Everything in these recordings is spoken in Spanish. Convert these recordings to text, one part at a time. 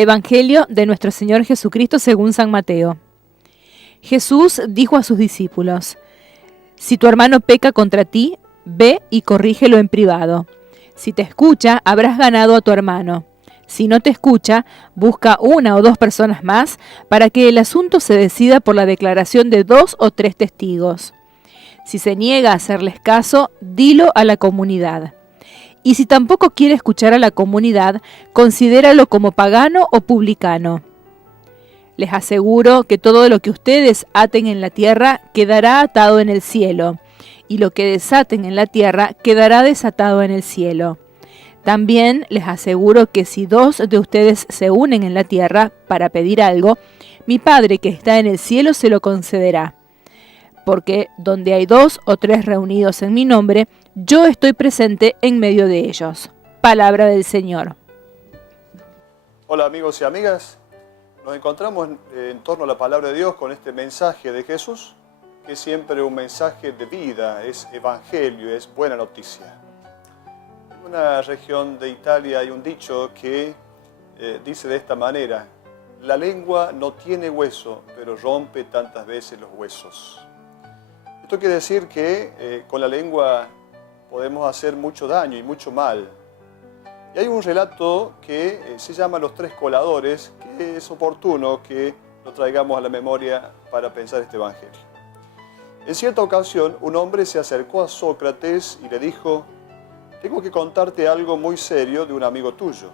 Evangelio de nuestro Señor Jesucristo según San Mateo. Jesús dijo a sus discípulos: Si tu hermano peca contra ti, ve y corrígelo en privado. Si te escucha, habrás ganado a tu hermano. Si no te escucha, busca 1 o 2 personas más para que el asunto se decida por la declaración de 2 o 3 testigos. Si se niega a hacerles caso, dilo a la comunidad. Y si tampoco quiere escuchar a la comunidad, considéralo como pagano o publicano. Les aseguro que todo lo que ustedes aten en la tierra quedará atado en el cielo, y lo que desaten en la tierra quedará desatado en el cielo. También les aseguro que si 2 de ustedes se unen en la tierra para pedir algo, mi Padre que está en el cielo se lo concederá. Porque donde hay 2 o 3 reunidos en mi nombre, yo estoy presente en medio de ellos. Palabra del Señor. Hola amigos y amigas, nos encontramos en torno a la palabra de Dios con este mensaje de Jesús, que es siempre un mensaje de vida, es evangelio, es buena noticia. En una región de Italia hay un dicho que dice de esta manera: la lengua no tiene hueso, pero rompe tantas veces los huesos. Esto quiere decir que con la lengua podemos hacer mucho daño y mucho mal. Y hay un relato que se llama Los 3 coladores, que es oportuno que lo traigamos a la memoria para pensar este evangelio. En cierta ocasión, un hombre se acercó a Sócrates y le dijo: tengo que contarte algo muy serio de un amigo tuyo.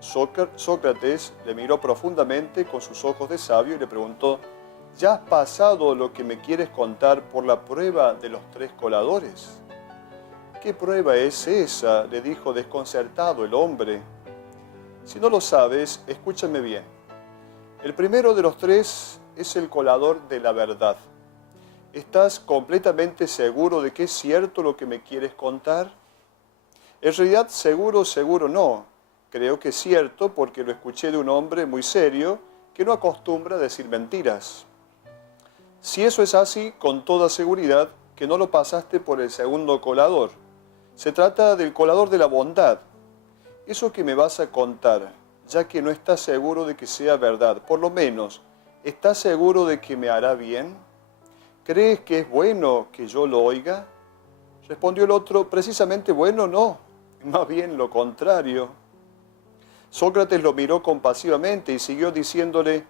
Sócrates le miró profundamente con sus ojos de sabio y le preguntó: ¿ya has pasado lo que me quieres contar por la prueba de los 3 coladores? ¿Qué prueba es esa?, le dijo desconcertado el hombre. Si no lo sabes, escúchame bien. El primero de los 3 es el colador de la verdad. ¿Estás completamente seguro de que es cierto lo que me quieres contar? En realidad, seguro no. Creo que es cierto porque lo escuché de un hombre muy serio que no acostumbra a decir mentiras. Si eso es así, con toda seguridad que no lo pasaste por el segundo colador. Se trata del colador de la bondad. Eso que me vas a contar, ya que no estás seguro de que sea verdad, por lo menos, ¿estás seguro de que me hará bien? ¿Crees que es bueno que yo lo oiga? Respondió el otro: precisamente bueno no, más bien lo contrario. Sócrates lo miró compasivamente y siguió diciéndole: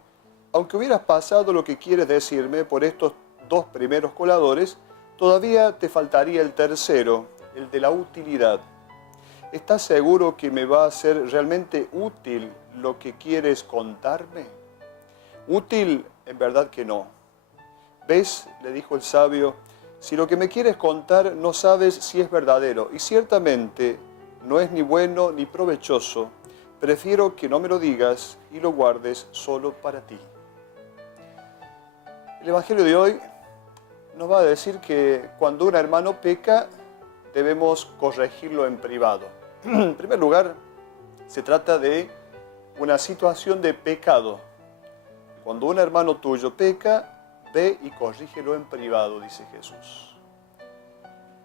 aunque hubieras pasado lo que quieres decirme por estos 2 primeros coladores, todavía te faltaría el tercero, el de la utilidad. ¿Estás seguro que me va a ser realmente útil lo que quieres contarme? Útil, en verdad que no. ¿Ves?, le dijo el sabio, si lo que me quieres contar no sabes si es verdadero, y ciertamente no es ni bueno ni provechoso, prefiero que no me lo digas y lo guardes solo para ti. El Evangelio de hoy nos va a decir que cuando un hermano peca, debemos corregirlo en privado. En primer lugar, se trata de una situación de pecado. Cuando un hermano tuyo peca, ve y corrígelo en privado, dice Jesús.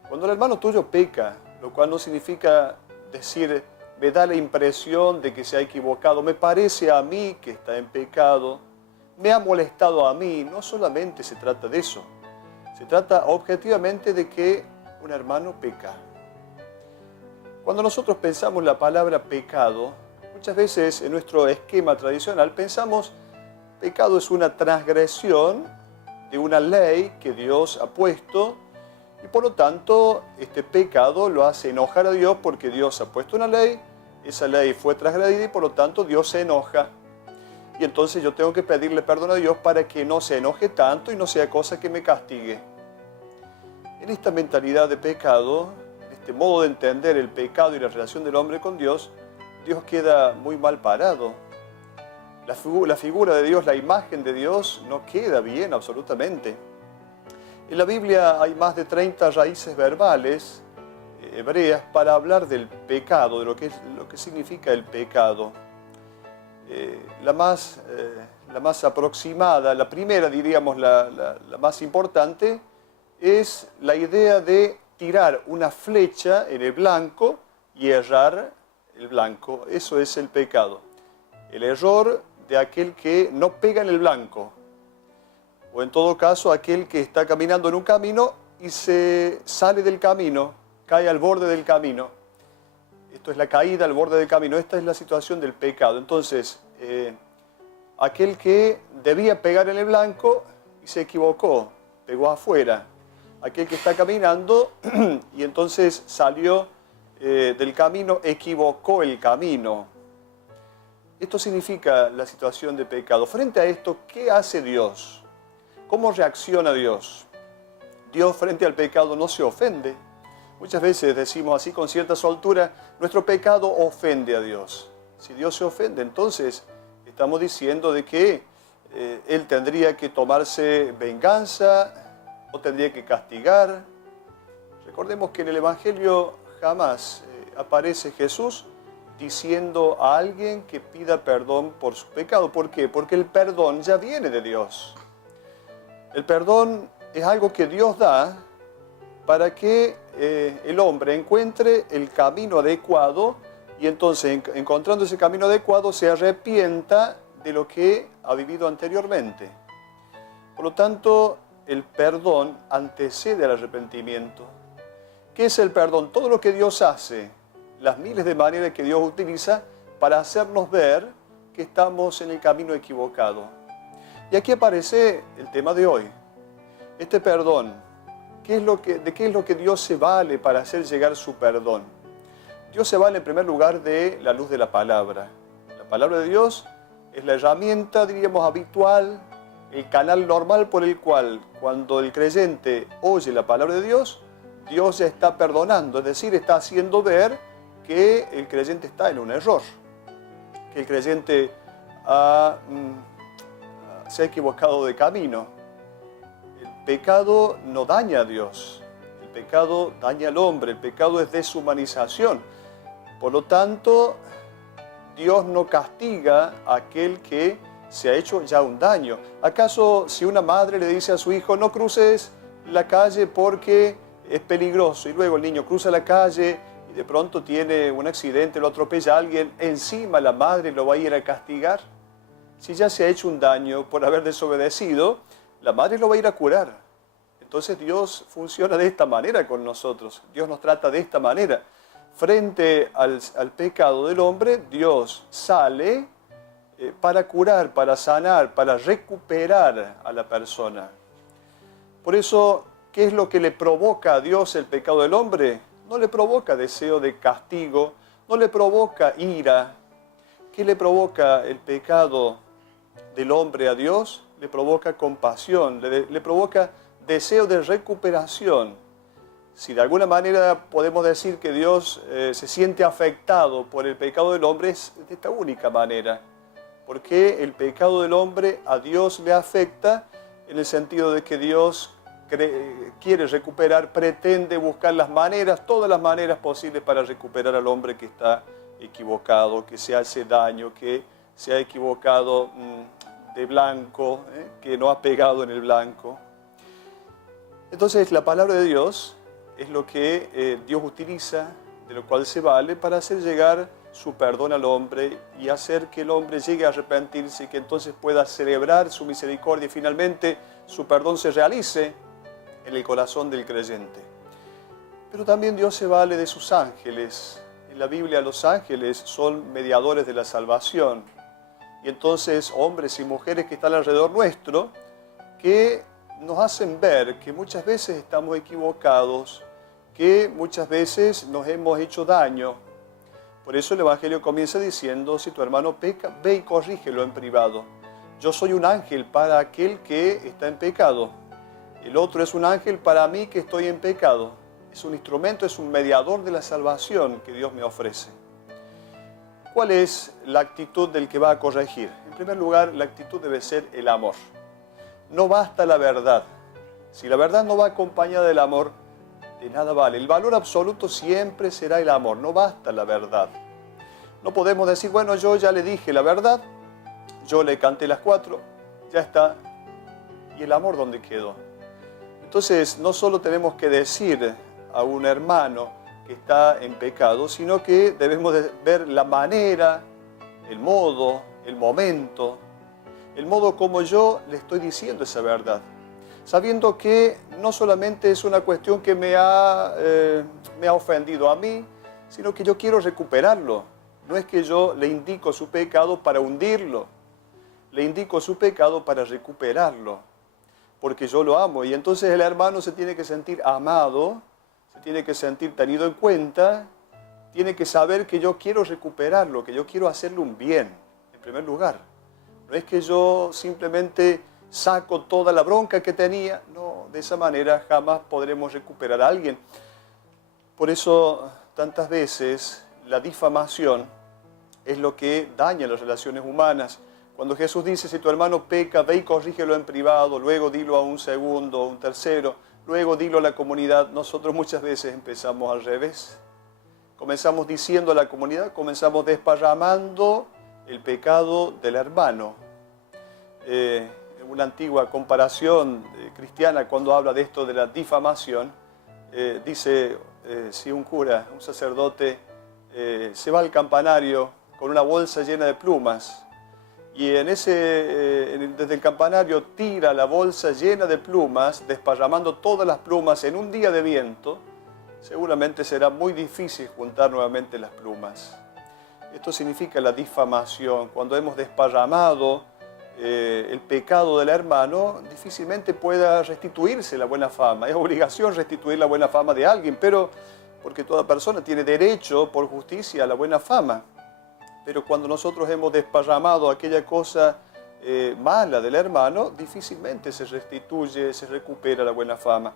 Cuando el hermano tuyo peca, lo cual no significa decir: me da la impresión de que se ha equivocado, me parece a mí que está en pecado, me ha molestado a mí. No solamente se trata de eso. Se trata objetivamente de que un hermano peca. Cuando nosotros pensamos la palabra pecado, muchas veces en nuestro esquema tradicional pensamos pecado es una transgresión de una ley que Dios ha puesto y por lo tanto este pecado lo hace enojar a Dios porque Dios ha puesto una ley, esa ley fue transgredida y por lo tanto Dios se enoja. Y entonces yo tengo que pedirle perdón a Dios para que no se enoje tanto y no sea cosa que me castigue. En esta mentalidad de pecado, en este modo de entender el pecado y la relación del hombre con Dios, Dios queda muy mal parado. La figura de Dios, la imagen de Dios, no queda bien absolutamente. En la Biblia hay más de 30 raíces verbales hebreas para hablar del pecado, de lo que significa el pecado. La más aproximada, la primera, diríamos, la más importante, es la idea de tirar una flecha en el blanco y errar el blanco. Eso es el pecado. el error de aquel que no pega en el blanco, o en todo caso aquel que está caminando en un camino y se sale del camino, cae al borde del camino. Esto es la caída al borde del camino, esta es la situación del pecado. Entonces, aquel que debía pegar en el blanco y se equivocó, pegó afuera. Aquel que está caminando y entonces salió del camino, equivocó el camino. Esto significa la situación de pecado. Frente a esto, ¿qué hace Dios? ¿Cómo reacciona Dios? Dios frente al pecado no se ofende. Muchas veces decimos así con cierta soltura, nuestro pecado ofende a Dios. Si Dios se ofende, entonces estamos diciendo de que Él tendría que tomarse venganza o tendría que castigar. Recordemos que en el Evangelio jamás aparece Jesús diciendo a alguien que pida perdón por su pecado. ¿Por qué? Porque el perdón ya viene de Dios. El perdón es algo que Dios da para que el hombre encuentre el camino adecuado y entonces, encontrando ese camino adecuado, se arrepienta de lo que ha vivido anteriormente. Por lo tanto, el perdón antecede al arrepentimiento. ¿Qué es el perdón? Todo lo que Dios hace, las miles de maneras que Dios utiliza para hacernos ver que estamos en el camino equivocado. Y aquí aparece el tema de hoy. Este perdón, ¿de qué es lo que Dios se vale para hacer llegar su perdón? Dios se vale en primer lugar de la luz de la palabra. La palabra de Dios es la herramienta, diríamos, habitual, el canal normal por el cual cuando el creyente oye la palabra de Dios, Dios ya está perdonando, es decir, está haciendo ver que el creyente está en un error, que el creyente se ha equivocado de camino. El pecado no daña a Dios, el pecado daña al hombre, el pecado es deshumanización. Por lo tanto, Dios no castiga a aquel que se ha hecho ya un daño. ¿Acaso si una madre le dice a su hijo, no cruces la calle porque es peligroso, y luego el niño cruza la calle y de pronto tiene un accidente, lo atropella a alguien, encima la madre lo va a ir a castigar? Si ya se ha hecho un daño por haber desobedecido, la madre lo va a ir a curar. Entonces Dios funciona de esta manera con nosotros. Dios nos trata de esta manera. Frente al pecado del hombre, Dios sale para curar, para sanar, para recuperar a la persona. Por eso, ¿qué es lo que le provoca a Dios el pecado del hombre? No le provoca deseo de castigo, no le provoca ira. ¿Qué le provoca el pecado del hombre a Dios? Le provoca compasión, le provoca deseo de recuperación. Si de alguna manera podemos decir que Dios se siente afectado por el pecado del hombre, es de esta única manera. Porque el pecado del hombre a Dios le afecta en el sentido de que Dios quiere recuperar, pretende buscar las maneras, todas las maneras posibles para recuperar al hombre que está equivocado, que se hace daño, que se ha equivocado de blanco, que no ha pegado en el blanco. Entonces la palabra de Dios es lo que Dios utiliza, de lo cual se vale para hacer llegar su perdón al hombre y hacer que el hombre llegue a arrepentirse y que entonces pueda celebrar su misericordia y finalmente su perdón se realice en el corazón del creyente. Pero también Dios se vale de sus ángeles. En la Biblia los ángeles son mediadores de la salvación. Y entonces hombres y mujeres que están alrededor nuestro, que nos hacen ver que muchas veces estamos equivocados, que muchas veces nos hemos hecho daño. Por eso el Evangelio comienza diciendo, si tu hermano peca, ve y corrígelo en privado. Yo soy un ángel para aquel que está en pecado. El otro es un ángel para mí que estoy en pecado. Es un instrumento, es un mediador de la salvación que Dios me ofrece. ¿Cuál es la actitud del que va a corregir? En primer lugar, la actitud debe ser el amor. No basta la verdad. Si la verdad no va acompañada del amor, de nada vale. El valor absoluto siempre será el amor, no basta la verdad. No podemos decir, bueno, yo ya le dije la verdad, yo le canté las 4, ya está. ¿Y el amor dónde quedó? Entonces, no solo tenemos que decir a un hermano que está en pecado, sino que debemos de ver la manera, el modo, el momento, el modo como yo le estoy diciendo esa verdad. Sabiendo que no solamente es una cuestión que me ha ofendido a mí, sino que yo quiero recuperarlo. No es que yo le indico su pecado para hundirlo, le indico su pecado para recuperarlo, porque yo lo amo. Y entonces el hermano se tiene que sentir amado, se tiene que sentir tenido en cuenta, tiene que saber que yo quiero recuperarlo, que yo quiero hacerle un bien, en primer lugar. No es que yo simplemente saco toda la bronca que tenía, no, de esa manera jamás podremos recuperar a alguien. Por eso, tantas veces, la difamación es lo que daña las relaciones humanas. Cuando Jesús dice, si tu hermano peca, ve y corrígelo en privado, luego dilo a un segundo, a un tercero, luego dilo a la comunidad, nosotros muchas veces empezamos al revés. Comenzamos diciendo a la comunidad, comenzamos desparramando el pecado del hermano. Una antigua comparación cristiana cuando habla de esto de la difamación, dice, si un cura, un sacerdote, se va al campanario con una bolsa llena de plumas y desde el campanario tira la bolsa llena de plumas, desparramando todas las plumas en un día de viento, seguramente será muy difícil juntar nuevamente las plumas. Esto significa la difamación. Cuando hemos desparramado el pecado del hermano, difícilmente pueda restituirse la buena fama. Es obligación restituir la buena fama de alguien, pero porque toda persona tiene derecho por justicia a la buena fama. Pero cuando nosotros hemos desparramado aquella cosa mala del hermano, difícilmente se restituye, se recupera la buena fama.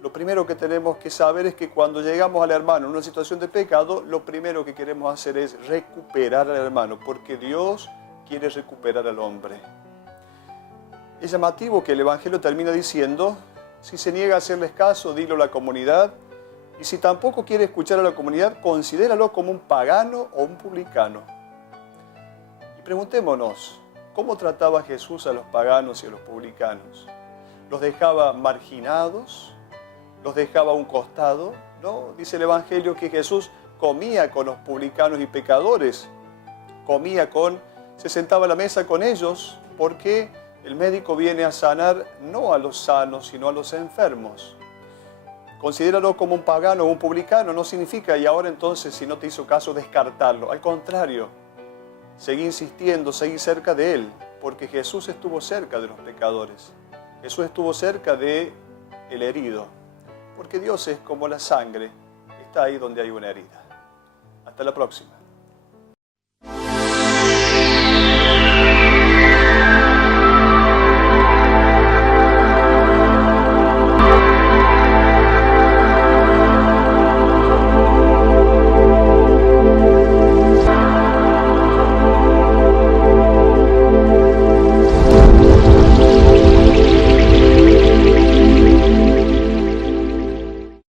Lo primero que tenemos que saber es que cuando llegamos al hermano en una situación de pecado, lo primero que queremos hacer es recuperar al hermano, porque Dios quiere recuperar al hombre. Es llamativo que el Evangelio termina diciendo, si se niega a hacerles caso, dilo a la comunidad, y si tampoco quiere escuchar a la comunidad, considéralo como un pagano o un publicano. Y preguntémonos, ¿cómo trataba Jesús a los paganos y a los publicanos? ¿Los dejaba marginados? ¿Los dejaba a un costado? No, dice el Evangelio que Jesús comía con los publicanos y pecadores, se sentaba a la mesa con ellos, porque el médico viene a sanar no a los sanos, sino a los enfermos. Considéralo como un pagano o un publicano, no significa, y ahora entonces, si no te hizo caso, descartarlo. Al contrario, seguí insistiendo, seguí cerca de él, porque Jesús estuvo cerca de los pecadores. Jesús estuvo cerca del herido, porque Dios es como la sangre, está ahí donde hay una herida. Hasta la próxima.